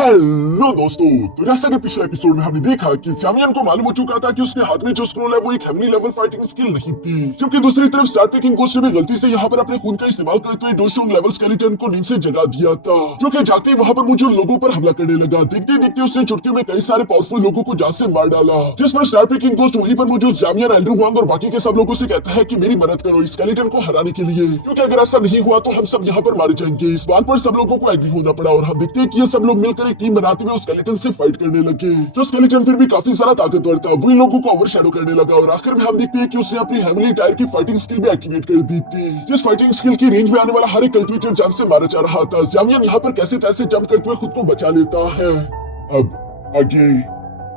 Hello दोस्तों, तो जैसा कि पिछले एपिसोड में हमने देखा कि जामियन को मालूम हो चुका था कि उसके हाथ में जो स्क्रोल है वो एक हेवनली लेवल फाइटिंग स्किल नहीं थी, जबकि दूसरी तरफ स्टार ट्रेकिंग गोस्ट ने भी गलती से यहाँ पर अपने खून का इस्तेमाल करते हुए डोशोंग लेवल स्केलेटन को नींद से जगा दिया था, जो कि जाते वहाँ पर मौजूद लोगों पर हमला करने लगा। देखते देखते उसने चुटकी में कई सारे पावरफुल लोगों को जान से मार डाला, जिस पर स्टार ट्रेकिंग गोस्ट वहीं पर मौजूद जामियन, एल्ड्रू हुआंग और बाकी के सब लोगों से कहता है कि मेरी मदद करो इस स्केलेटन को हराने के लिए, क्योंकि अगर ऐसा नहीं हुआ तो हम सब यहाँ पर मारे जाएंगे। इस बात पर सब लोगों को एग्री होना पड़ा और हम देखते हैं कि ये सब लोग मिलकर एक टीम बनाते हुए स्केलेटन से फाइट करने लगे। जो स्केलेटन फिर भी काफी सारा ताकतवर था, वही लोगों को ओवरशैडो करने लगा और आखिर में हम देखते हैं कि उसने अपनी हेवनली टायर की फाइटिंग स्किल भी एक्टिवेट कर दी थी, जिस फाइटिंग स्किल की रेंज में आने वाला हर एक कल्टिवेटर जान से मारा जा रहा था। जामियन यहाँ पर कैसे तैसे जंप करते हुए खुद को बचा लेता है। अब आगे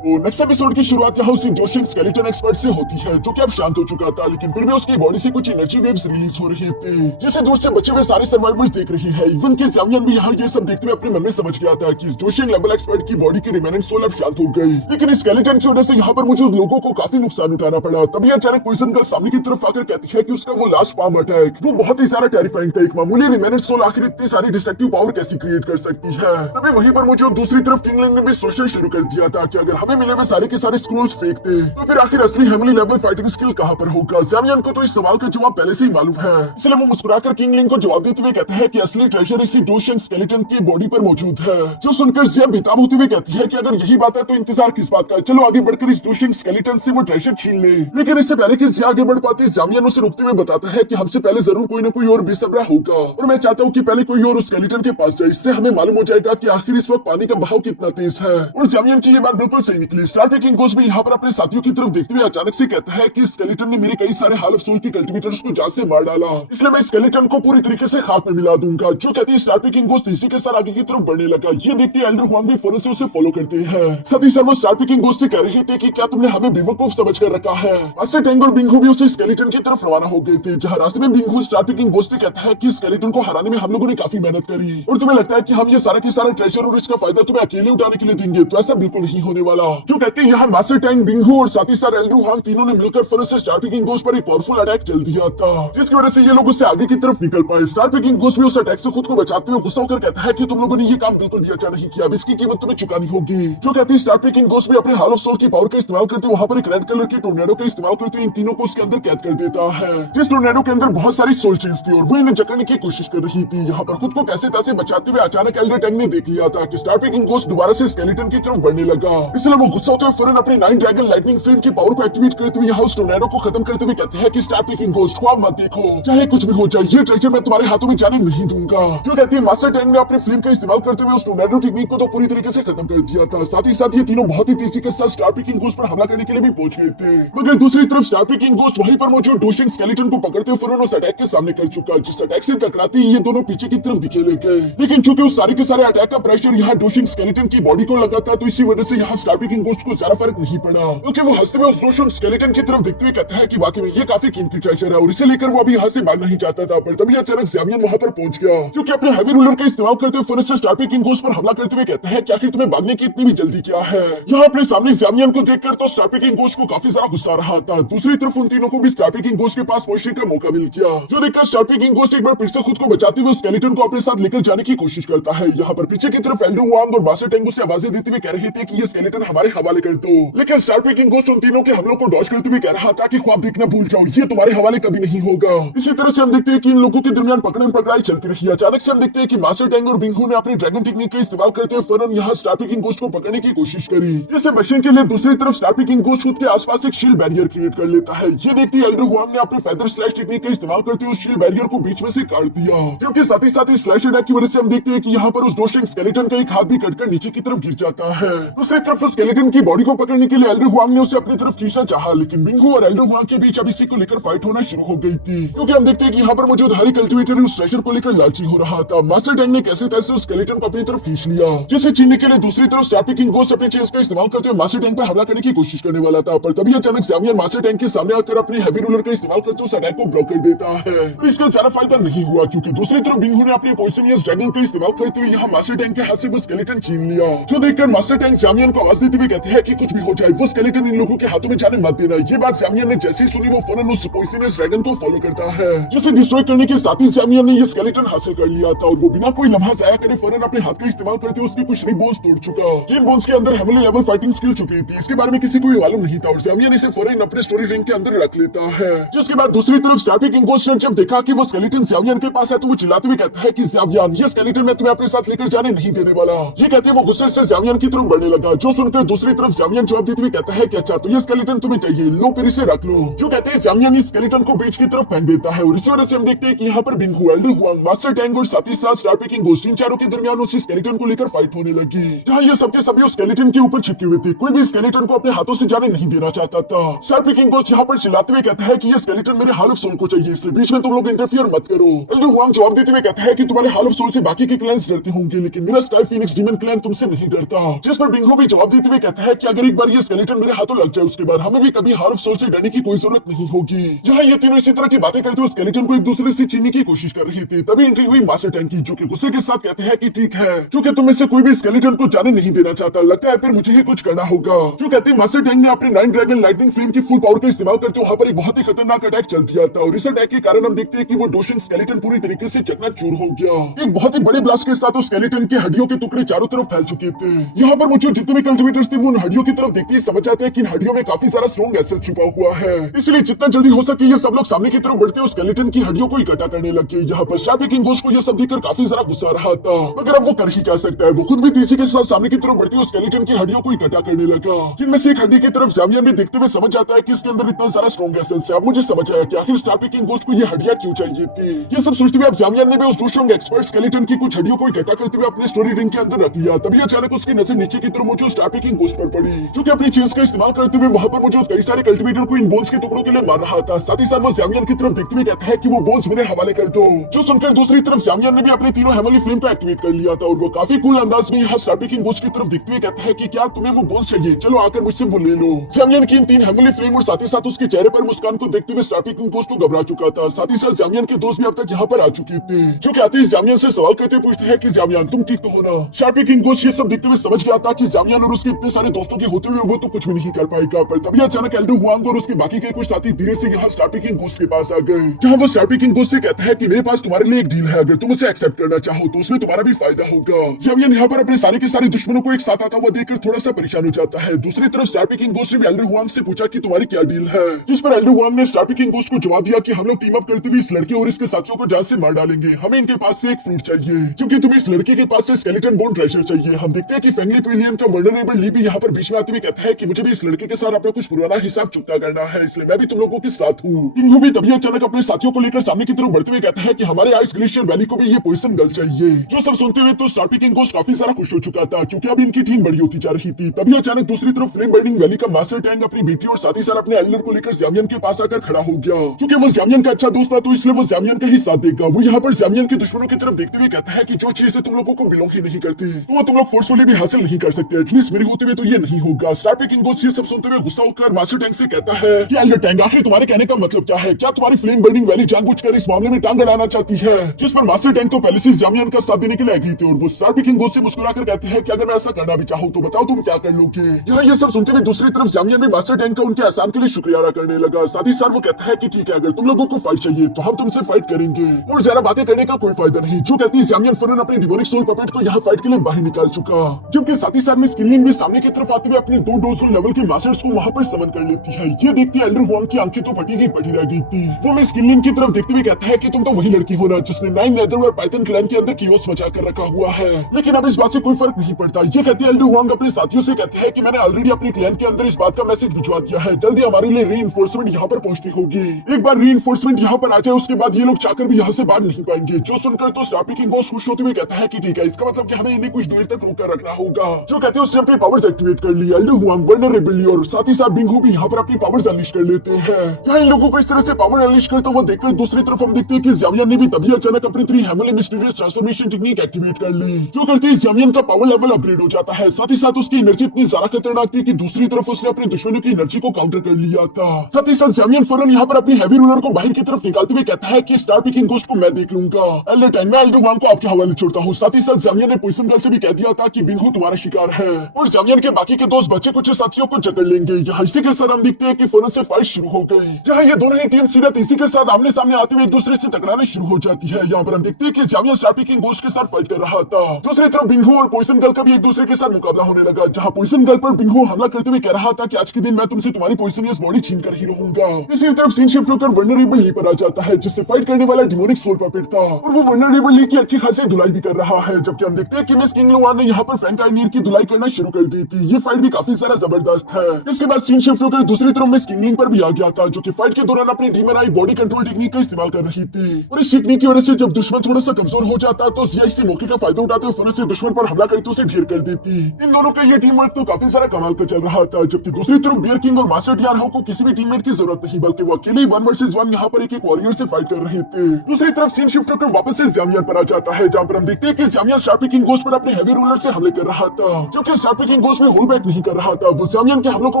तो नेक्स्ट एपिसोड की शुरुआत यहाँ उसी जोशिंग स्केलेटन एक्सपर्ट से होती है, जो कि अब शांत हो चुका था, लेकिन फिर भी उसकी बॉडी से कुछ एनर्जी वेव्स रिलीज हो रहे थे, जिसे दूर से बचे हुए सारे सर्वाइवर्स देख रहे हैं। इवन के जामियन भी यहाँ ये सब देखते हुए अपने मन में समझ गया था कि इस जोशिंग लेवल एक्सपर्ट की बॉडी की रिमेनेंट सोल अब शांत हो गई, लेकिन स्केलेटन की वजह से यहाँ पर मौजूद लोगों को काफी नुकसान उठाना पड़ा। तभी अचानक पॉइजन गर्ल सामने की तरफ आकर कहती है कि उसका वो लास्ट पाम अटैक वो बहुत ही ज्यादा टेरिफाइंग था। एक मामूली रिमेनेंट सोल आखिर इतनी सारी डिस्ट्रक्टिव पावर कैसे क्रिएट कर सकती है। तभी वहीं पर मौजूद दूसरी तरफ किंगलिंग ने भी सोचना शुरू कर दिया था कि अगर हमें मिले हुए सारे के सारे स्क्रोल्स फेंकते तो फिर आखिर असली हेवनली लेवल फाइटिंग स्किल कहां पर होगा। जामियन को तो इस सवाल का जवाब पहले से ही मालूम है, इसलिए वो मुस्कुराकर किंगलिंग को जवाब देते हुए कहता है कि असली ट्रेजर इसी जोशिंग स्केलेटन की बॉडी पर मौजूद है। जो सुनकर जिया बेताब होते हुए कहती है कि अगर यही बात है तो इंतजार किस बात का, चलो आगे बढ़कर इस जोशिंग स्केलेटन से वो ट्रेजर छीन ले। लेकिन इससे पहले कि जिया आगे बढ़ पाती, जामियन उसे रोकते हुए बताता है कि हमसे पहले जरूर कोई न कोई और बेसब्रा होगा और मैं चाहता हूँ कि पहले कोई और उस स्केलेटन के पास जाए, इससे हमें मालूम हो जाएगा कि आखिर इस वक्त पानी का बहाव कितना तेज है। और जामियन की ये बात बिल्कुल सही निकली। स्टार ट्रेकिंग गोस्ट भी यहाँ पर अपने साथियों की तरफ देखते हुए अचानक से कहता है कि स्केलेटन ने मेरे कई सारे हाल ऑफ सोल के कल्टीवेटर्स को जान से मार डाला, इसलिए मैं स्केलेटन को पूरी तरीके से खाक में मिला दूंगा। जो कहती है स्टार ट्रेकिंग गोस्ट इसी के साथ आगे की तरफ बढ़ने लगा। ये देखते एल्ड्रू हुआंग भी फौरन से उसे फॉलो करते हैं। साथ ही साथ वो स्टार ट्रेकिंग गोस्ट से कह रहे थे कि क्या तुमने हमें बेवकूफ समझ कर रखा है। मास्टर टैंग और बिंगहू भी उसे स्केलेटन की तरफ रवाना हो गए थे, जहाँ रास्ते में बिंगहू स्टार ट्रेकिंग गोस्ट से कहता है कि स्केलेटन को हराने में हम लोगों ने काफी मेहनत करी और तुम्हें लगता है कि हम ये सारा के सारा ट्रेजर और इसका फायदा तुम्हें अकेले उठाने के लिए देंगे, तो ऐसा बिल्कुल नहीं होने वाला। जो कहते हैं यहाँ मास्टर टैंग, बिंगहू और साथ ही साथ एल्ड्रू हुआंग तीनों ने मिलकर फौरन से स्टार ट्रेकिंग गोस्ट पर एक पावरफुल अटैक चल दिया था, जिसकी वजह से ये लोग उससे आगे की तरफ निकल पाए। स्टार ट्रेकिंग गोस्ट भी उस अटैक से खुद को बचाते हुए गुस्सा होकर कहता है कि तुम लोगों ने ये काम बिल्कुल भी अच्छा नहीं किया, अब इसकी कीमत तुम्हें चुकानी होगी। जो कहती है स्टार ट्रेकिंग गोस्ट भी अपने हाल ऑफ सोल की पावर का इस्तेमाल करते वहां पर एक रेड कलर के टोर्नेडो का इस्तेमाल करते इन तीनों को उसके अंदर कैद कर देता है, जिस टोर्नेडो के अंदर बहुत सारी सोल चेंज थी और वो इन्हें जकड़ने की कोशिश कर रही थी। यहाँ पर खुद को कैसे तैसे बचाते हुए अचानक एल्डर टैंग ने देख लिया था कि स्टार ट्रेकिंग गोस्ट दोबारा से स्केलेटन की तरफ बढ़ने लगा, इसलिए वो गुस्सा होते हुए फौरन अपनी 9 ड्रैगन लाइटनिंग फ्लेम की पावर को एक्टिवेट करते हुए यहाँ उस टोर्नेडो को खत्म करते हुए कहते हैं कि स्टार ट्रेकिंग गोस्ट ख्वाब मत देखो, चाहे कुछ भी हो जाए ये ट्रेजर मैं तुम्हारे हाथों में जाने नहीं दूंगा। जो कहती है मास्टर टैंग ने अपने फ्लेम का इस्तेमाल करते हुए उस टोर्नेडो टेक्निक को तो पूरी तरीके से खत्म कर दिया था। साथ ही साथ ये तीनों बहुत ही तेजी के साथ स्टार ट्रेकिंग गोस्ट पर हमला करने के लिए भी पहुंच गए थे, मगर दूसरी तरफ स्टार ट्रेकिंग गोस्ट वहीं पर मौजूद डोशिंग स्केलेटन को पकड़ते हुए फौरन उस अटैक के सामने कर चुका, जिस अटैक से टकराते ही ये दोनों पीछे की तरफ दिखेले गए। लेकिन चूंकि उस सारे के सारे अटैक का प्रेशर यहाँ डोशिंग स्केलेटन की बॉडी को लगा था, तो इसी वजह से यहाँ स्टार ट्रेकिंग गोस्ट को ज्यादा फर्क नहीं पड़ा, क्योंकि वो हंसते हुए उस डोशिंग स्केलेटन की तरफ देखते हुए कहता है कि वाकई में ये काफी कीमती ट्रेजर है और इसे लेकर वो अभी यहाँ से भागना नहीं चाहता था। पर तभी अचानक जामियन वहां पर पहुंच गया, जो कि अपने हैवी रूलर का इस्तेमाल करते हुए फौरन से स्टार ट्रेकिंग गोस्ट पर हमला करते हुए कहता है कि आखिर तुम्हें भागने की इतनी भी जल्दी क्या है। यहाँ अपने सामने जामियन को देखकर तो स्टार ट्रेकिंग गोस्ट को काफी ज्यादा गुस्सा आ रहा था। दूसरी तरफ उन तीनों को भी स्टार ट्रेकिंग गोस्ट के पास पहुंचने का मौका मिल गया, जो देखकर स्टार ट्रेकिंग गोस्ट एक बार फिर से खुद को बचाते हुए स्केलेटन को अपने साथ लेकर जाने की कोशिश करता है। यहाँ पर पीछे की तरफ एल्ड्रू हुआंग और मास्टर टैंग से आवाजें देते हुए कह रहे थे कि ये स्केलेटन हमारे हवाले कर दो, लेकिन स्टार ट्रेकिंग गोस्ट उन तीनों के हमलों को डॉज करते हुए कह रहा था कि ख्वाब देखना भूल जाओ, ये तुम्हारे हवाले कभी नहीं होगा। इसी तरह से हम देखते हैं कि इन लोगों के दरमियान पकड़म पकड़ाई चलती रही। अचानक से हम देखते हैं कि मास्टर टैंग और बिंगहू ने अपनी ड्रैगन टेक्निक का इस्तेमाल करते हुए फौरन यहाँ स्टार ट्रेकिंग गोस्ट को पकड़ने की कोशिश करी, जिससे बचने के लिए दूसरी तरफ स्टार ट्रेकिंग गोस्ट खुद के आसपास एक शील्ड बैरियर क्रिएट कर लेता है। ये देखते ही एल्डर हुआंग ने अपने फेदर स्लैश टेक्निक का इस्तेमाल करते हुए शील्ड बैरियर को बीच में से काट दिया, जबकि साथ ही स्लैश अटैक की वजह से हम देखते हैं कि यहाँ पर उस डोशिंग स्केलेटन का एक हाथ भी कटकर नीचे की तरफ गिर जाता है। दूसरी तरफ उस स्केलेटन की बॉडी को पकड़ने के लिए एल्डर हुआंग ने उसे अपनी तरफ खींचना चाहा, लेकिन बिंगहू और एल्डर हुआंग के बीच अब इसी को लेकर फाइट होना शुरू हो गई थी, क्योंकि हम देखते हैं कि यहाँ पर मौजूद हर कल्टीवेटर उस ट्रेजर को लेकर लालची हो रहा था। मास्टर टैंग ने कैसे तैसे उस स्केलेटन को अपनी तरफ खींच लिया, जिसे छीनने के लिए दूसरी तरफ स्टार ट्रेकिंग गोस्ट अपने चेस का इस्तेमाल करते हुए मास्टर टैंग पर हमला करने की कोशिश करने वाला था। पर तभी अचानक जामियन मास्टर टैंग के सामने आकर अपने हैवी रूलर का इस्तेमाल करते उस अटैक को ब्लॉक कर देता है। तो इसका ज्यादा फायदा नहीं हुआ, क्योंकि दूसरी तरफ बिंगहू ने अपनी पॉइजनियस ड्रैगन का इस्तेमाल करते हुए यहाँ मास्टर टैंग के हाथ से वो स्केलेटन छीन लिया, जो देखकर मास्टर टैंग जामियन को आवाज देते करते हुए कहते हैं कि कुछ भी हो जाए वो स्केलेटन इन लोगों के हाथों में जाने मत देना। ये बात ज़ामियन ने जैसे ही सुनी वो फौरन उस पॉइजनस ड्रैगन को फॉलो करता है, जिसे डिस्ट्रॉय करने के साथ ही ज़ामियन ने ये स्केलेटन हासिल कर लिया था और वो बिना कोई लम्हा जाया करे फौरन अपने हाथ का इस्तेमाल करते हुए उसकी कुछ नई बोन्स तोड़ चुका, जिन बोन्स के अंदर हेवनली लेवल फाइटिंग स्किल छुपी थी। इसके बारे में किसी को भी मालूम नहीं था और ज़ामियन इसे फौरन अपने स्टोरी रिंग के अंदर रख लेता है। जिसके बाद दूसरी तरफ स्टार पीकिंग गोस्ट ने जब देखा कि वो स्केलेटन ज़ामियन के पास है तो वो चिल्लाते हुए कहता है कि ज़ामियन, ये स्केलेटन मैं तुम्हें अपने साथ लेकर जाने नहीं देने वाला। ये कहते वो गुस्से से ज़ामियन की तरफ बढ़ने लगा, जो सुनकर दूसरी तरफ ज़ामियन जवाब देते हुए कहता है कि अच्छा तो ये स्केलेटन तुम्हें चाहिए, लो फिर इसे रख लो। जो कहते हैं ज़ामियन इस स्केलेटन को बीच की तरफ फेंक देता है और इसी वजह से हम देखते हैं कि यहाँ पर बिंगहू, एल्डर हुआंग, मास्टर टैंग और साथ ही साथ स्टार पीकिंग गोस्ट इन चारों के दरमियान उसी स्केलेटन को लेकर फाइट होने लगी, जहाँ ये सबके सभी उस स्केलेटन के ऊपर चिपके हुए थे। कोई भी स्केलेटन को अपने हाथों से जाने नहीं देना चाहता था। स्टार पीकिंग गोस्ट यहाँ पर चिल्लाते हुए कहता है कि ये स्केलेटन मेरे हाल ऑफ सोल को चाहिए, इसलिए बीच में तुम लोग इंटरफियर मत करो। एल्डर हुआंग जवाब देते हुए कहता है कि तुम्हारे हाल ऑफ सोल से बाकी के क्लैंस डरते होंगे लेकिन मेरा स्काई फीनिक्स डीमन क्लैन तुमसे नहीं डरता। जिस पर बिंगो भी जवाब देते हुए कहता है कि अगर एक बार ये स्केलेटन मेरे हाथों लग जाए उसके बाद हमें भी कभी हाल ऑफ सोल से डरने की कोई जरूरत नहीं होगी। यहाँ ये तीनों इसी तरह की बातें करते हुए स्केलेटन को एक दूसरे से छीनने की कोशिश कर रहे थे। तभी एंट्री हुई मास्टर टैंक की, जो कि गुस्से के साथ कहते हैं कि ठीक है, क्योंकि तुम में से कोई भी स्केलेटन को जाने नहीं देना चाहता, लगता है फिर मुझे ही कुछ करना होगा। जो कहते हैं मास्टर टैंक ने अपने 9 ड्रैगन लाइटनिंग फ्लेम की फुल पावर का इस्तेमाल करते वहां पर एक बहुत ही खतरनाक अटैक चल दिया था और इस अटैक के कारण हम देखते हैं कि वो डोशन स्केलेटन पूरी तरीके से चकनाचूर हो गया। एक बहुत ही बड़े ब्लास्ट के साथ उस स्केलेटन के हड्डियों के टुकड़े चारों तरफ फैल चुके थे। यहाँ पर मुझे जितने भी कल्टिवेटर्स थे वो उन हड्डियों की तरफ देखते ही समझ जाते हैं कि इन हड्डियों में काफी सारा स्ट्रॉन्ग एसेट छुपा हुआ है, इसलिए जितना जल्दी हो सके ये सब लोग सामने की तरफ बढ़ते उस स्केलेटन की हड्डियों को इकट्ठा करने लगे। यहाँ पर स्टार पीकिंग गोस्ट को ये सब देखकर काफी सारा गुस्सा आ रहा था, मगर अब वो कर ही क्या सकता है। वो खुद भी तेजी के साथ सामने की तरफ बढ़ते उस स्केलेटन की हड्डियों को इकट्ठा करने लगा, जिनमें से एक हड्डी की तरफ ज़ामियन भी देखते हुए समझ जाता है कि इसके अंदर इतना सारा स्ट्रॉन्ग एसेंस है। अब मुझे समझ आया कि आखिर स्टार पीकिंग गोस्ट को ये हड्डियां क्यों चाहिए थी। ये सब सोचते हुए अब ज़ामियन ने भी उस स्ट्रॉन्ग एक्सपर्ट स्केलेटन की कुछ हड्डियों को इकट्ठा करते हुए अपने स्टोरी रिंग के अंदर रख लिया। तभी अचानक उसकी नजर नीचे की तरफ मौजूद स्टार पीकिंग गोस्ट पर पड़ी, जो कि अपनी चेंज का इस्तेमाल करते हुए वहां पर मौजूद कई सारे कल्टिवेटर को इन बोन्स के टुकड़ों के लिए मार रहा था। साथ ही साथ वो ज़ामियन की तरफ देखते हुए कहता है कि वो बोन्स मेरे हवाले कर दो। जो सुनकर दूसरी तरफ ज़ामियन ने भी अपने तीनों हेवनली फ्लेम को एक्टिवेट कर लिया था और वो काफी कूल अंदाज में यहाँ स्टार पीकिंग गोस्ट की तरफ देखते हुए कहता है कि क्या तुम्हें वो बोन्स चाहिए, चलो आकर मुझसे वो ले लो। ज़ामियन की इन 3 हेवनली फ्लेम और साथ ही साथ उसके चेहरे पर मुस्कान को देखते हुए स्टार पीकिंग गोस्ट तो घबरा चुका था। साथ ही साथ ज़ामियन के दोस्त भी अब तक यहाँ पर आ चुके थे, जो कहते हैं ज़ामियन से सवाल करते पूछते हैं कि ज़ामियन तुम ठीक तो हो ना। स्टार पीकिंग गोस्ट ये सब देखते हुए समझ गया था कि ज़ामियन और उसके इतने सारे दोस्तों के होते हुए वो तो कुछ भी नहीं कर पाएगा। पर तभी अचानक एल्डर हुआंग और उसके बाकी के कुछ साथी धीरे से यहाँ स्टार पीकिंग गोस्ट के पास आ गए, जहाँ वो स्टार पीकिंग गोस्ट से कहता है कि मेरे पास तुम्हारे लिए एक डील है, अगर तुम उसे एक्सेप्ट करना चाहो तो उसमें तुम्हारा भी फायदा होगा। ज़ामियन यहाँ पर अपने सारे के सारे दुश्मनों को एक साथ आता हुआ देखकर थोड़ा सा परेशान हो जाता है। दूसरी तरफ स्टार पीकिंग गोस्ट ने भी एल्डर हुआंग से पूछा कि तुम्हारी क्या डील है, जिस पर एल्डर हुआंग ने स्टार पीकिंग गोस्ट को जवाब दिया कि हम लोग टीम अप करते हुए इस लड़के और इसके साथियों को जान से मार डालेंगे। हमें इनके पास से एक फ्रूट चाहिए, क्योंकि तुम्हें इस लड़के के पास से स्केलेटन बोन ट्रेजर चाहिए। हम देखते हैं कि फेंगली पिलियन का वर्नरेबल ली भी यहाँ पर बीच में आते हुए कहता है कि मुझे भी इस लड़के के साथ अपना कुछ पुराना हिसाब चुकता करना है, इसलिए मैं भी तुम लोगों के साथ हूँ। किंगहू भी तभी अचानक अपने साथियों को लेकर सामने की तरफ बढ़ते हुए कहता है कि हमारे आइस ग्लेशियर वैली को भी ये पोइजन गर्ल चाहिए। जो सब सुनते हुए तो स्टार पीकिंग गोस्ट काफी सारा खुश हो चुका था, क्योंकि अब इनकी टीम बड़ी होती जा रही थी। तभी अचानक दूसरी तरफ फ्लेम बर्निंग वैली का मास्टर टैंक अपनी बेटी और साथ ही साथ अपने एल्डर को लेकर ज़ामियन के पास आकर खड़ा हो गया। क्योंकि वो ज़ामियन का अच्छा दोस्त था तो इसलिए वो ज़ामियन का ही साथ देगा। वो यहाँ पर ज़ामियन के दुश्मनों की तरफ देखते हुए कहता है कि जो चीजें तुम लोगों को बिलोंग ही नहीं करती तो वो तुम लोग फोर्सफुली भी हासिल नहीं कर सकते, एटलीस्ट मेरे होते हुए तो ये नहीं होगा। स्टार पीकिंग गोस्ट ये सब सुनते हुए गुस्सा होकर मास्टर टैंक से कहता है कि एल्डर टैंक आखिर तुम्हारे कहने का मतलब क्या है, क्या तुम्हारी फ्लेम बर्निंग वैली जानबूझकर इस मामले में टांग अड़ाना चाहती है। जिस पर मास्टर टैंक तो पहले से ज़ामियन का साथ देने के लिए एग्री थे और वो स्टार पीकिंग गोस्ट से मुस्कुराकर कहते हैं कि अगर मैं ऐसा करना भी चाहूँ तो बताओ तुम क्या कर लोगे। यहाँ ये सब सुनते हुए दूसरी तरफ ज़ामियन भी मास्टर टैंक का उनके एहसान के लिए शुक्रिया अदा करने लगा। साथ ही साथ वो कहता है कि ठीक है, अगर तुम लोगों को फाइट चाहिए तो हम तुमसे फाइट करेंगे और ज्यादा बातें करने का कोई फायदा नहीं। जो कहती है ज़ामियन फौरन अपनी डिमोनिक सोल पपेट को यहाँ फाइट के लिए बाहर निकाल चुका, जबकि साथ ही साथ में स्किलिन भी सामने की तरफ आते हुए अपने 2 डोजो लेवल के मास्टर्स को वहाँ पर समन कर लेती है। ये देखती है एल्डर हुआंग की आंखें तो फटी गई पड़ी रह गई थी। वो मैं स्किलिन की तरफ देखते हुए कहता है कि तुम तो वही लड़की हो ना जिसने 9 नेदर और पाइथन क्लैन के अंदर कियोस मचा कर रखा हुआ है, लेकिन अब इस बात से कोई फर्क नहीं पड़ता। ये कहती है एल्डर हुआंग अपने साथियों से कहते हैं कि मैंने ऑलरेडी अपने क्लैन के अंदर इस बात का मैसेज भिजवा दिया है, जल्दी हमारे लिए रीइंफोर्समेंट यहाँ पर पहुंचती होगी। एक बार रीइंफोर्समेंट यहाँ पर आ जाए उसके बाद ये लोग चाहकर भी यहाँ से बाहर नहीं पाएंगे। जो सुनकर तो स्टार पीकिंग गोस्ट खुश होते हुए कहता है कि ठीक है, इसका मतलब कि हमें इन्हें कुछ देर तक रोक कर रखना होगा। जो कहते हैं उसने अपनी पावर्स एक्टिवेट कर ली। एल्डर हुआंग, वर्नरेबिलिटी और साथ ही साथ बिंगहू भी यहाँ पर अपनी पावर्स अनलीश कर लेते हैं। यहाँ इन लोगों को इस तरह से पावर अनलीश करते हुए देखकर दूसरी तरफ हम देखते हैं कि ज़ामियन ने भी तभी अचानक अपनी 3 heavenly mysterious transformation technique activate कर ली, जो करते ही ज़ामियन का पावर लेवल अपग्रेड हो जाता है। साथ ही साथ उसकी एनर्जी इतनी ज्यादा खतरनाक थी कि दूसरी तरफ उसने अपने दुश्मनों की एनर्जी को काउंटर कर लिया था। साथ ही साथ ज़ामियन फौरन यहाँ पर अपनी हैवी रूलर को बाहर की तरफ निकालते हुए कहता है कि स्टार पीकिंग गोस्ट को मैं देख लूंगा। एल्डर टैंक, मैं एल्डर हुआंग को आपके हवाले छोड़ता हूँ। साथ ही साथ ज़ामियन ने पोइजन गर्ल से भी कह दिया था कि बिंगहू तुम्हारा शिकार है और जामियन के बाकी के दोस्त बचे कुछ साथियों को जकड़ लेंगे। यहाँ इसी के साथ हम देखते हैं कि फौरन से फाइट शुरू हो गई, जहाँ ये दोनों ही टीम सीरत इसी के साथ आमने सामने आते हुए एक दूसरे से टकराने शुरू हो जाती है। यहाँ पर हम देखते हैं कि जामिया स्टार पिकिंग गोश्त के साथ फाइट कर रहा था। दूसरी तरफ बिंगो और पॉइजन गर्ल का भी एक दूसरे के साथ मुकाबला होने लगा, जहाँ पॉइजन गर्ल पर बिंगो हमला करते हुए कह रहा था कि आज के दिन मैं तुमसे तुम्हारी पॉइजनियस बॉडी छीन कर ही रहूंगा। दूसरी तरफ सीन शिफ्ट होकर वल्नरेबल ली पर आ जाता है, जिससे फाइट करने वाला डिमोनिक सोल पपेट था और वो वल्नरेबल ली की अच्छी खासी धुलाई भी कर रहा है। जबकि हम देखते हैं कि मिस किंग लोवान ने यहाँ पर फ्रैंक आर्नियर की धुलाई करना शुरू कर दी थी। ये फाइट भी काफी सारा जबरदस्त है। इसके बाद सीन शिफ्ट होकर दूसरी तरफ मिस किंगलिंग पर भी आ गया था, जो कि फाइट के दौरान अपनी डीमन आई बॉडी कंट्रोल टेक्निक का इस्तेमाल कर रही थी। और इस टेक्निक की वजह से जब दुश्मन थोड़ा सा कमजोर हो जाता तो जिया इसी मौके का फायदा उठाते हुए फौरन से दुश्मन पर हमला करके उसे ढेर कर देती। इन दोनों का ये टीम वर्क तो काफी सारा कमाल का चल रहा था। जबकि दूसरी तरफ बियर किंग और मास्टर डियारहो को किसी भी टीममेट की जरूरत नहीं, बल्कि वो अकेले 1 वर्सेस 1 यहाँ पर एक वॉरियर से फाइट कर रहे थे। दूसरी तरफ सीन शिफ्ट होकर वापस से जामियन पर आ जाता है, जहाँ पर हम देखते हैं कि जामियन स्टार पिकिंग गोश्त पर अपने हैवी रोलर से हमले कर रहा था। जबकि स्टार पिकिंग गोश्त में होल्ड बैक नहीं कर रहा था, वो जामियन के हमलों को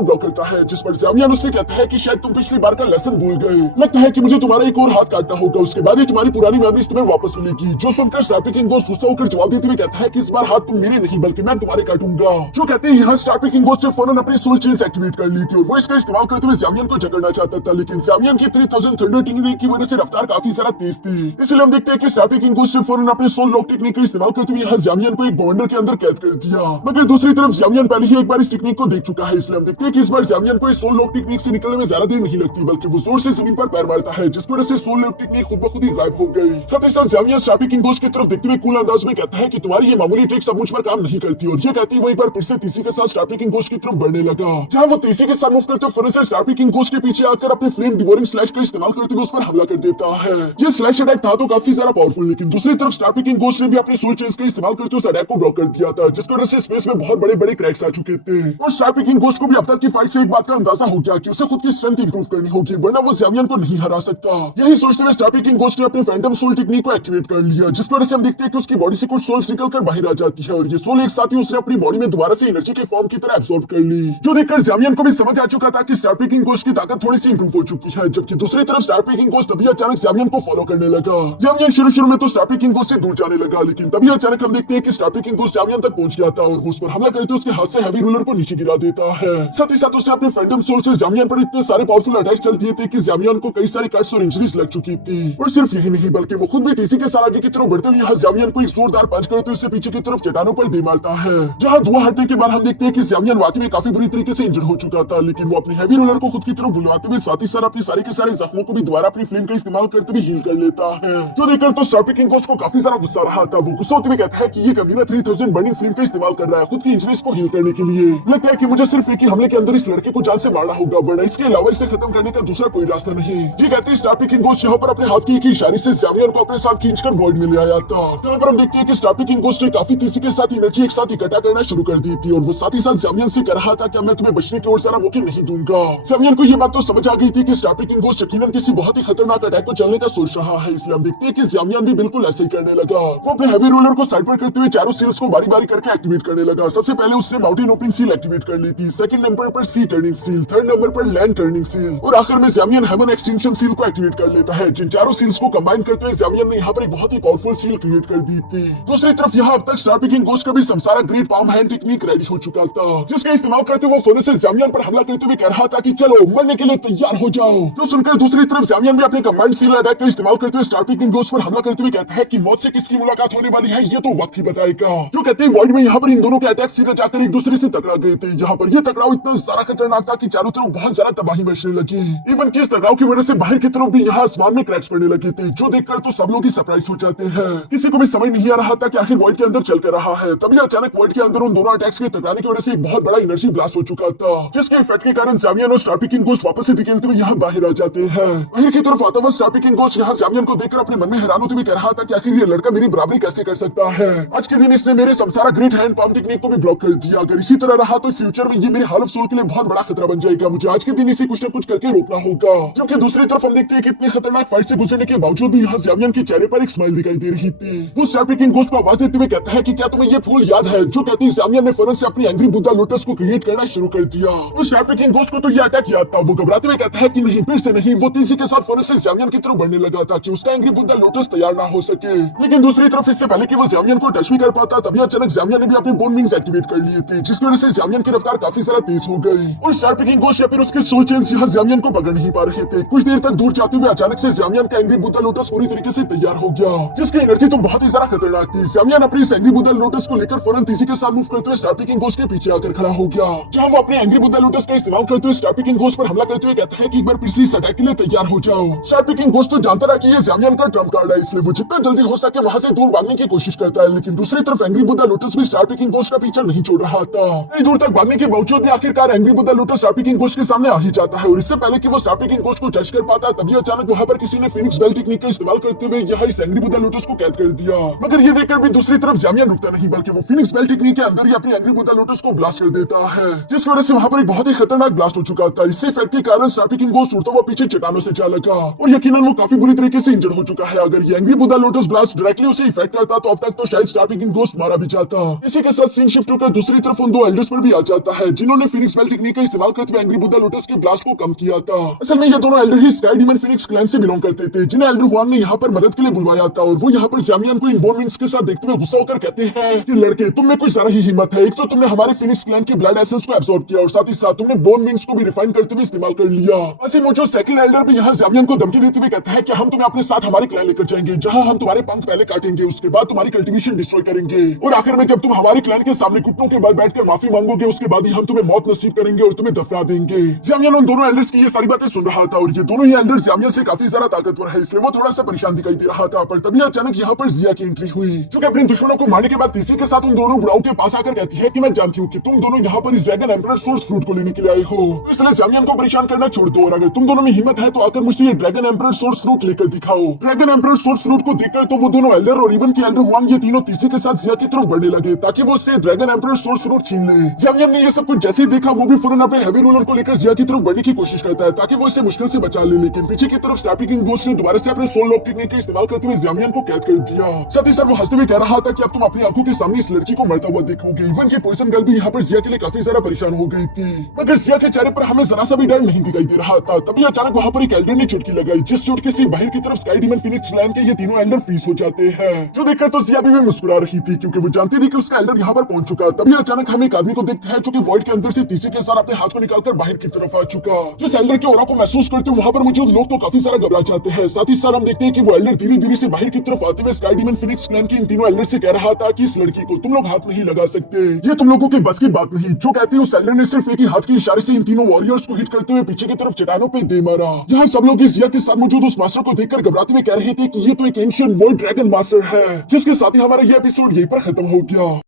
ब्लॉक करता है, जिस पर जामियन उससे कहता है कि शायद तुम पिछली बार का लेसन भूल गए, लगता है कि मुझे तुम्हारा एक और हाथ काटना होगा, उसके बाद ही तुम्हारी पुरानी मेमोरीज तुम्हें वापस मिलेगी। जो सुनकर स्टार पिकिंग गोश्त गुस्सा होकर जवाब देते हुए कहता है कि इस बार हाथ तुम मेरे नहीं बल्कि मैं तुम्हारे काटूंगा। जो कहते हैं यहाँ स्टार पिकिंग गोश्त ने फौरन अपनी सोल चेन्स एक्टिवेट कर ली थी और वो इसका इस्तेमाल करते हुए जामियन को जकड़ना चाहता था, लेकिन जामियन की 3000 थंडर टेक्निक की वजह से रफ्तार काफी ज्यादा तेज थी। इसलिए हम देखते हैं कि स्टार पिकिंग गोश्त ने फौरन अपने सोल लॉक टेक्निक का इस्तेमाल करते हुए यहाँ जामियन को एक बॉन्डर के अंदर कैद कर दिया। मगर दूसरी तरफ जामियन पहले ही एक बार इस टेक्निक को देख चुका है, इसलिए हम देखते हैं कि इस बार जामियन को इस सोल लॉक टेक्निक से निकलने में ज्यादा देर नहीं लगती, बल्कि वो जोर से जमीन पर पैर मारता है, जिसकी वजह से सोल लॉक टेक्निक खुद ब खुद ही गायब हो गई। साथ ही साथ जामियन स्टार पिकिंग गोश्त की तरफ देखते हुए कूल अंदाज में कहता है कि तुम्हारी ये मामूली ट्रिक्स अब मुझ पर काम नहीं करती, और ये कहती है वो एक बार फिर से तीसी के साथ स्टार पिकिंग गोश्त की तरफ बढ़ने लगा, जहाँ वो तीसी के साथ मूव करते हुए फिर से स्टार पिकिंग गोश्त के पीछे आकर अपने फ्लेम डिवोरिंग स्लैश का इस्तेमाल करते हुए उस पर हमला कर देता है। ये स्लैश अटैक था तो काफी ज्यादा पावरफुल, लेकिन दूसरी तरफ स्टार पिकिंग गोश्त ने भी अपनी सोल चेन्स का इस्तेमाल करते उस अटैक को ब्लॉक कर दिया था, जिसकी वजह से स्पेस में बहुत बड़े बड़े क्रैक्स आ चुके थे। और स्टार पिकिंग गोश्त को भी अब तक की फाइट से एक बात का अंदाजा हो गया कि उसे खुद की स्ट्रेंथ इंप्रूव करनी होगी, वरना वो जामियन को नहीं हरा सकता। यही सोचते हुए स्टार पिकिंग गोश्त ने अपनी फैंटम सोल टेक्निक को एक्टिवेट कर लिया, जिसकी वजह से हम देखते हैं कि उसकी बॉडी से कुछ सोल्स निकलकर बाहर आ जाती है और ये सोल एक साथ ही उसने अपनी बॉडी में दोबारा से एनर्जी के फॉर्म की तरह एब्सॉर्ब कर ली, जो देखकर जामियन को भी समझ आ चुका था कि स्टार पिकिंग गोश्त की ताकत थोड़ी सी इंप्रूव हो चुकी है। जबकि दूसरी तरफ स्टार पिकिंग गोश्त तभी अचानक जामियन को फॉलो करने लगा। जामियन शुरू में तो स्टार पिकिंग गोश्त से दूर जाने लगा, लेकिन तभी अचानक हम देखते हैं कि स्टार पिकिंग गोश्त जामियन तक पहुंच गया था और उस पर हमला करते उसके हाथ से हैवी रूलर को नीचे गिरा देता है। साथ ही साथ उसने अपने फैंटम सोल से जामियन पर इतने सारे पावरफुल अटैक्स चल दिए थे कि जामियन को कई सारे कट्स और इंजरीज लग चुकी थी। और सिर्फ यही नहीं बल्कि वो खुद भी तेजी के साथ आगे की तरफ बढ़ते हुए यहाँ जामियन को एक जोरदार पंच करते हुए उससे पीछे की तरफ चट्टानों पर दे मारता है, जहाँ धुआं हटने के बाद हम देखते हैं कि जामियन वाकई में काफी बुरी तरीके से इंजर्ड हो चुका था, लेकिन वो अपने हैवी रोलर को खुद की तरफ बुलवाते हुए साथ ही साथ अपने सारे के सारे जख्मों को भी दोबारा अपनी फ्लेम का इस्तेमाल करते हुए हील कर लेता है। जो देखकर तो स्टार पिकिंग गोश्त को काफी सारा गुस्सा रहा था। वो गुस्सा होते हुए कहता है कि ये कमीना 3000 बर्निंग फ्लेम का इस्तेमाल कर रहा है खुद की इंजरीज को हील करने के लिए। लगता है कि मुझे सिर्फ एक ही हमले के अंदर इस लड़के को जान से मारना होगा, वरना इसके अलावा इसे खत्म करने का दूसरा कोई रास्ता नहीं। ये कहते हैं स्टार पिकिंग गोश्त यहाँ पर अपने हाथ की एक इशारे से जामियन को अपने साथ खींचकर वॉइड में ले आया था। यहाँ पर हम देखते हैं कि स्टार पिकिंग गोश्त ने काफी तेजी के साथ एनर्जी एक साथ इकट्ठा करना शुरू कर दी थी और वो साथ ही साथ जामियन से कह रहा था कि मैं तुम्हें बचने की और सारा मौके नहीं दूंगा। जामियन को ये बात तो समझ आ गई थी कि स्टार पिकिंग गोश्त यकीनन किसी बहुत ही खतरनाक अटैक को चलने का सोच रहा है, इसलिए हम देखते हैं कि जामियन भी बिल्कुल ऐसे ही करने लगा। वो अपने हैवी रोलर को साइड पर करते हुए चारों सील्स को बारी बारी करके एक्टिवेट करने लगा। सबसे पहले उसने माउंटेन ओपनिंग सील एक्टिवेट कर ली थी, सेकंड नंबर पर सी टर्निंग सील, थर्ड नंबर पर लैंड टर्निंग सील और आखिर में जामियन हेवन एक्सटेंशन सील को एक्टिवेट कर लेता है। जिन चारों सील्स को कंबाइन करते हुए जामियन ने यहाँ पर एक बहुत ही पावरफुल सील क्रिएट कर दी थी। दूसरी तरफ यहाँ अब तक स्टार पिकिंग गोश्त का भी Samsara great palm hand technique ready हो चुका था, जिसका इस्तेमाल करते हुए फौरन से जामियन पर हमला करते हुए कह रहा था कि चलो मरने के लिए तैयार हो जाओ। जो सुनकर दूसरी तरफ जामियन भी अपने कंबाइंड सील अटैक का इस्तेमाल करते हुए स्टार पिकिंग गोश्त पर हमला करते हुए कहता है कि मौत से किसकी मुलाकात होने वाली है ये तो वक्त ही बताएगा। जो कहते हैं वॉइड में यहाँ पर इन दोनों के अटैक सीधे जाकर एक दूसरे से टकरा गए थे। यहाँ पर यह टकराव इतना ज्यादा खतरनाक था कि चारों तरफ बहुत ज्यादा तबाही मचने लगी। इवन कि इस टकराव की वजह से बाहर की तरफ भी यहाँ आसमान में क्रैक्स पड़ने लगे थे, जो देखकर तो सब लोग ही सरप्राइज हो जाते हैं। किसी को भी समझ नहीं आ रहा था कि आखिर वॉइड के अंदर चल कर रहा है। तभी अचानक वॉइड के अंदर उन दोनों अटैक्स के टकराने की वजह से एक बहुत बड़ा एनर्जी ब्लास्ट हो चुका था, जिसके इफेक्ट के कारण जामियन और स्टार पिकिंग गोश्त वापस से निकलते हुए यहाँ बाहर आ जाते हैं। बाहर की तरफ आता हुआ स्टार पिकिंग गोश्त यहाँ जामियन को देखकर अपने मन में हैरान होते हुए कह रहा था कि आखिर ये लड़का मेरी बराबरी कैसे कर सकता है। आज के दिन इसने मेरे Samsara great hand palm technique को भी ब्लॉक कर दिया। अगर इसी तरह रहा तो फ्यूचर में ये मेरे हाल ऑफ सोल के लिए बहुत बड़ा खतरा बन जाएगा। मुझे आज के दिन इसे कुछ न कुछ करके रोकना होगा। जबकि दूसरी तरफ हम देखते हैं कि इतनी खतरनाक फाइट से गुजरने के बावजूद भी यहाँ जामियन के चेहरे पर एक स्माइल दिखाई दे रही थी। वो स्टार पिकिंग गोश्त को आवाज देते हुए कहता है कि क्या तुम्हें ये फूल याद है। जो कहती है जामियन ने फौरन से अपनी एंग्री बुद्धा लोटस को क्रिएट करना शुरू कर दिया। उस स्टार पिकिंग गोश्त को तो ये अटैक याद था। वो घबराते हुए कहता है कि नहीं, फिर से नहीं। वो तेजी के साथ फौरन से जामियन की तरफ बढ़ने लगा था कि उसका एंग्री बुद्धा लोटस तैयार ना हो सके। लेकिन दूसरी तरफ इससे पहले कि वो जामियन को टच भी कर पाता तभी अचानक जामियन ने भी अपने बोन विंग्स एक्टिवेट कर लिए थे, जिसकी वजह से ज़ामियन की रफ्तार काफी ज्यादा तेज हो गई और स्टार पिकिंग गोस्ट या फिर उसके सोल चेन्स यहाँ ज़ामियन को पकड़ नहीं पा रहे थे। कुछ देर तक दूर जाते हुए अचानक से ज़ामियन का एंग्री बुद्धा लोटस पूरी तरीके से तैयार हो गया, जिसकी एनर्जी तो बहुत ही ज्यादा खतरनाक थी। ज़ामियन अपनी एंग्री बुद्धा लोटस को लेकर फौरन तेजी के साथ मूव करते हुए स्टार पिकिंग गोस्ट के पीछे आकर खड़ा हो गया, जहाँ वो अपने एंग्री बुद्धा लोटस का इस्तेमाल करते हुए स्टार पिकिंग गोस्ट पर हमला करते हुए कहता है कि एक बार फिर से इस अटैक के लिए तैयार हो जाओ। स्टार पिकिंग गोस्ट तो जानता रहा कि ये ज़ामियन का ट्रम्प कार्ड है, इसलिए वो जितना जल्दी हो सके वहां से दूर भागने की कोशिश करता है। लेकिन दूसरी तरफ एंग्री बुद्धा लोटस भी स्टार पिकिंग गोस्ट का पीछा नहीं छोड़ रहा था। कई दूर तक भागने के बावजूद भी आखिरकार angry Buddha lotus star picking ghost के सामने आ ही जाता है और इससे पहले कि वो स्टार पिकिंग गोस्ट को जज कर पाता तभी अचानक वहां पर किसी ने फिनिक्स बेल टेक्निक का इस्तेमाल करते हुए यहाँ इस एंग्री बुद्धा लोटस को कैद कर दिया। मगर ये देखकर भी दूसरी तरफ ज़ामियन रुकता नहीं, बल्कि वो फिनिक्स बेल टेक्निक के अंदर ही अपनी एंग्री बुद्धा लोटस को ब्लास्ट कर देता है, जिसकी वजह से वहां पर एक बहुत ही खतरनाक ब्लास्ट हो चुका था। इससे इफेक्ट के कारण स्टार पिकिंग गोस्ट उड़ता हुआ पीछे चट्टानों से जा लगा और यकीनन वो काफी बुरी तरीके से इंजर्ड हो चुका है। अगर ये angry Buddha lotus blast directly उसे इफेक्ट करता तो अब तक तो शायद स्टार पिकिंग गोस्ट मारा भी जाता। इसी के साथ सीन शिफ्ट होकर दूसरी तरफ उन दो एल्डर्स पर भी आ जाता है, जिन्होंने फिनिक्स बेल टेक्निक का इस्तेमाल करते हुए एंग्री बुद्धा लोटस के ब्लास्ट को कम किया था। असल में ये दोनों एल्डर ही स्काई डीमन फिनिक्स क्लैन से बिलोंग करते थे, जिन्हें एल्डर हुआंग ने यहाँ पर मदद के लिए बुलवाया था और वो यहाँ पर ज़ामियन को इन बोन विंड्स के साथ देखते हुए गुस्सा होकर कहते हैं कि लड़के, तुम में कुछ ज्यादा ही हिम्मत है। एक तो तुमने हमारे फिनिक्स क्लैन के ब्लड एसेंस को एब्सॉर्ब किया और साथ ही साथ तुमने बोन विंड्स को भी रिफाइन करते हुए इस्तेमाल कर लिया। ऐसे मुझे सेकंड एल्डर भी यहाँ ज़ामियन को धमकी देते हुए कहता है कि हम तुम्हें अपने साथ हमारे क्लैन लेकर जाएंगे, जहाँ हम तुम्हारे पंख पहले काटेंगे, उसके बाद तुम्हारी कल्टीवेशन डिस्ट्रॉय करेंगे और आखिर में जब तुम हमारे क्लैन के सामने घुटनों के बल बैठकर माफी मांगोगे, उसके बाद ही हम तुम्हें मौत नसीब करेंगे और तुम्हें दफना देंगे। ज़ामियन उन दोनों एल्डर्स की ये सारी बातें सुन रहा था और ये दोनों ही एल्डर्स ज़ामियन से काफी ज्यादा ताकतवर है, इसलिए वो थोड़ा सा परेशान दिखाई दे रहा था। पर तभी अचानक यहाँ पर जिया की एंट्री हुई, जो कि अपने दुश्मनों को मारने के बाद तीसरी के साथ उन दोनों बुढ़ाओं के पास आकर कहती है कि मैं जानती हूँ कि तुम दोनों यहाँ पर इस ड्रैगन एम्परर सोर्स फ्रूट को लेने के लिए आए हो, इसलिए ज़ामियन को परेशान करना छोड़ दो और अगर तुम दोनों में हिम्मत है तो आकर मुझसे ये ड्रैगन एम्परर सोर्स फ्रूट लेकर दिखाओ। ड्रैगन एम्परर सोर्स फ्रूट को देखकर तो वो दोनों एल्डर और इवन के एल्डर हुआंग ये तीनों तीसरी के साथ जिया की तरफ बढ़ने लगे ताकि वो उससे ड्रैगन एम्परर सोर्स फ्रूट छीन ले। ज़ामियन ने ये सब कुछ जैसे ही देखा वो भी फौरन अपने हेवी रोलर को लेकर जिया की तरफ बढ़ने की कोशिश करता है ताकि वो इसे मुश्किल से बचा ले, लेकिन पीछे की तरफ स्टार पिकिंग गोस्ट ने दोबारा से अपने सोल लॉक टेक्निक का इस्तेमाल करते हुए ज़ामियन को कैद कर दिया। साथ ही साथ वो हंसते हुए कह रहा था कि अब तुम अपनी आंखों के सामने इस लड़की को मरता हुआ देखोगे। इवन की पॉइजन गर्ल भी यहाँ पर जिया के लिए काफी ज्यादा परेशान हो गई थी, मगर जिया के चेहरे पर हमें जरा सा भी डर नहीं दिखाई दे रहा था। तभी अचानक वहाँ पर एक एल्डर ने चुटकी लगाई, जिस चुटकी से बाहर की तरफ स्काई डीमन फिनिक्स क्लैन के ये तीनों एल्डर फ्रीज हो जाते हैं, जो देखकर तो जिया भी मुस्कुरा रही थी क्योंकि वो जानती थी कि उसका एल्डर यहाँ पर पहुंच चुका। तभी अचानक हम एक आदमी को देखते हैं जो कि वॉइड के अंदर से तीसरे के साथ अपने हाथ को निकालकर बाहर की तरफ आ चुका। जिस एल्डर के ऑरा को महसूस करते वहाँ पर मुझे लोग तो काफी सारा घबरा जाते हैं। साथ ही साथ हम देखते हैं कि वो एल्डर धीरे धीरे से बाहर की तरफ आते हुए स्काई डीमन फिनिक्स क्लैन के इन तीनों एल्डर से कह रहा था कि इस लड़की को तुम लोग हाथ नहीं लगा सकते, ये तुम लोगों के बस की बात नहीं। जो कहते हैं उस एल्डर ने सिर्फ एक ही हाथ के इशारे से इन तीनों वॉरियर्स को हिट करते हुए पीछे की तरफ चट्टानों पे दे मारा। यहाँ सब लोग इस जिया के साथ मौजूद उस मास्टर को देखकर घबराते हुए कह रहे थे कि ये तो एक एंशिएंट वर्ल्ड ड्रैगन मास्टर है, जिसके साथ ही हमारा ये एपिसोड यहीं पर खत्म हो गया।